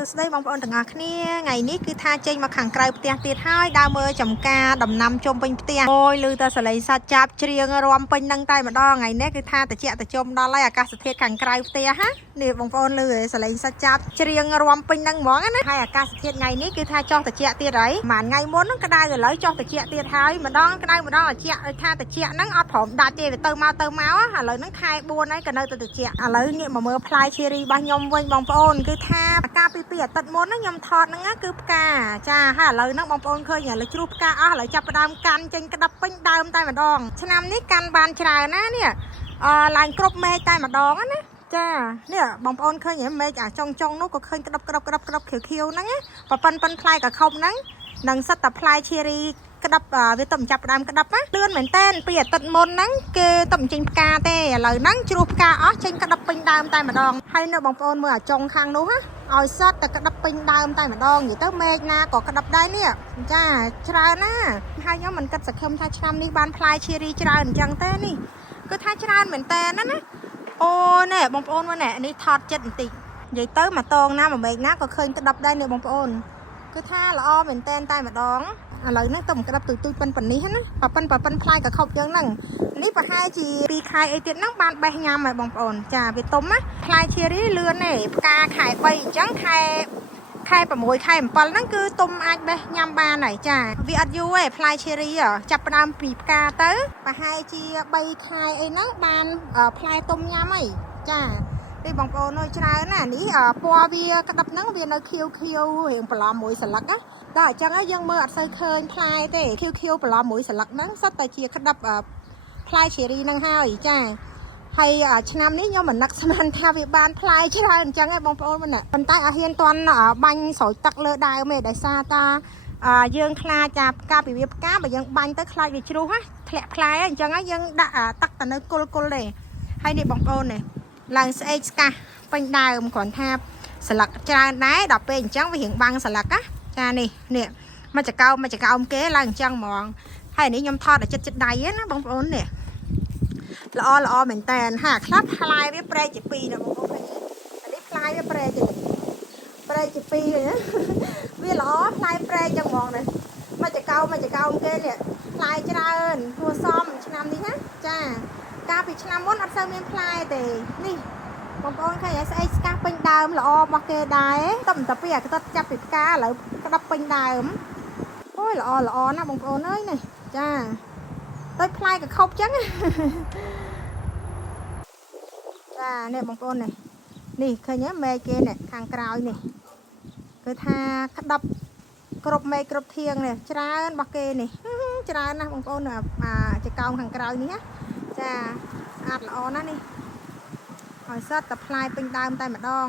សួស្តីបងប្អូនទាំងអស់គ្នាថ្ងៃនេះគឺថាចេញមកខាងក្រៅផ្ទះទៀតហើយដើរមើលចំការដំណាំជុំពេញផ្ទះអូយឮតែសលេងសត្វចាប់ច្រៀងរាំពេញនឹងតែម្ដងថ្ងៃនេះគឺថាតិចតិចុំដល់ហើយអាកាសធាតុខាងក្រៅផ្ទះណានេះបងប្អូនឮសលេងសត្វចាប់ច្រៀងរាំពេញនឹងហ្មងណាហើយអាកាសធាតុថ្ងៃនេះគឺថាចោះតិចទៀតហើយប្រហែលថ្ងៃមុនហ្នឹងក្តៅឥឡូវចោះតិចទៀតហើយម្ដងក្តៅម្ដងតិចឲ្យថាតិចហ្នឹងអត់ព្រមដាច់ទេវាទៅមកឥឡូវហ្នឹងខែ4ហើយក៏នៅតែតិចឥឡូវងាកមកមើលផ្លែឈើរីរបស់ខ្ញុំវិញបងប្អូនគឺថាកាលពី2អាទិត្យមុនខ្ញុំថតហ្នឹងគឺផ្កាចាហើយឥឡូវហ្នឹងបងប្អូនឃើញឥឡូវជ្រុះផ្កាអស់ឥឡូវចាប់ផ្ដើមកាន់ចេញក្តាប់ពេញដើមតែម្ដងឆ្នាំនេះកាន់បានច្រើនណានេះឡើងគ្រប់មេឃតែម្ដងណាចានេះបងប្អូនឃើញមេឃអាចុងនោះក៏ឃើញក្តាប់ខៀវហ្នឹងប៉ប៉ិនផ្លែកខុបហ្នឹងនឹងសិតតែផ្លែឈើរីក្តាប់វាទៅចាប់ដើមក្តាប់ណាលឿនមែនតើពីអាទិត្យមុនហ្នឹងគេទៅចេញផ្កាទេឥឡូវហ្នឹងជ្រុះផ្កាអស់ចេញក្តាប់ពេញដើមតែម្ដងហើយនៅបងប្អូនមើលអាចុងខាងនោះណាឲ្យសតតែក្តាប់ពេញដើមតែម្ដងនិយាយទៅមេឃណាក៏ក្តាប់ដែរនេះចាច្រើនណាហើយខ្ញុំមិនគិតសង្ឃឹមថាឆ្នាំនេះបានផ្លែឈើរីច្រើនអញ្ចឹងទេនេះគឺថាច្រើនមែនតើណាអូណែបងប្អូនមើលណែនេះថតចិត្តបន្តិចនិយាយទៅមកតងណាមកមេឃណាក៏ឃើញក្តាប់ដែរនេះបងប្អូនគឺថាល្អមែនតើតែម្ដងឥឡូវហ្នឹងទៅមកក្តាប់ទូចប៉ុណ្នេះណាប៉ប៉ិនផ្លែកខុបយ៉ាងហ្នឹងនេះប្រហែលជា2ខែអីទៀតហ្នឹងបានបេះញ៉ាំហើយបងប្អូនចាវាទុំណាផ្លែឈើរីលឿនទេផ្កាខែ3អញ្ចឹងខែ6ខែ7ហ្នឹងគឺទុំអាចបេះញ៉ាំបានហើយចាវាអត់យូរទេផ្លែឈើរីចាប់ផ្ដើមពីផ្កាទៅប្រហែលជា3ខែអីហ្នឹងបានផ្លែទុំញ៉ាំហើយចានេះបងប្អូនអើយច្រើនណានេះពណ៌វាក្តាប់ហ្នឹងវានៅខៀវរៀងបន្លំមួយស្លឹកណាដល់អញ្ចឹងហើយយើងមើលអត់សូវឃើញផ្លែទេខៀវបន្លំមួយស្លឹកហ្នឹងសុទ្ធតែជាក្តាប់ផ្លែឈើរីហ្នឹងហើយចាហើយឆ្នាំនេះខ្ញុំមិននឹកស្មានថាវាបានផ្លែច្រើនអញ្ចឹងឯងបងប្អូនមិនប៉ុន្តែអត់ហ៊ានតន់បាញ់ស្រោចទឹកលើដើមទេដោយសារតាយើងខ្លាចចាផ្កាពីវាផ្កាបើយើងបាញ់ទៅខ្លាចវាជ្រុះណាធ្លាក់ផ្លែអញ្ចឹងហើយយើងដាក់ទឹកទៅនៅគល់ទេហើយនេះបងប្អូននេះឡើងស្អែកស្កាសពេញដើមគ្រាន់ថាស្លឹកច្រើនដែរដល់ពេលអញ្ចឹងវារៀងបាំងស្លឹកណាចានេះមកចកោមគេឡើងអញ្ចឹងហ្មងហើយនេះខ្ញុំថតឲ្យចិត្តដៃណាបងប្អូននេះល្អមែនតើហាខ្លះផ្លែវាប្រែកជា2ណាបងប្អូនឃើញអានេះផ្លែវាប្រែកជា2ណាវាល្អផ្លែប្រែកចឹងហ្មងនេះមកចកោមគេនេះផ្លែច្រើនគួរសមឆ្នាំនេះណាចាកាលពីឆ្នាំមុនអត់សូវមានផ្លែទេនេះបងប្អូនឃើញឲ្យស្អែកស្កាសពេញដើមល្អរបស់គេដែរតែមិនតែពីអាក្តាប់ចាប់ពីផ្កាឥឡូវក្តាប់ពេញដើមអូយល្អណាបងប្អូនអើយនេះចាដូចផ្លែកខុបចឹងចានេះបងប្អូននេះឃើញមេឃគេនេះខាងក្រោយនេះគឺថាក្តាប់គ្រប់មេឃគ្រប់ធៀងនេះច្រើនរបស់គេនេះច្រើនណាស់បងប្អូនចកោមខាងក្រោយនេះណាចាអាចល្អណាស់នេះឲ្យសតតែផ្លែពេញដើមតែម្ដង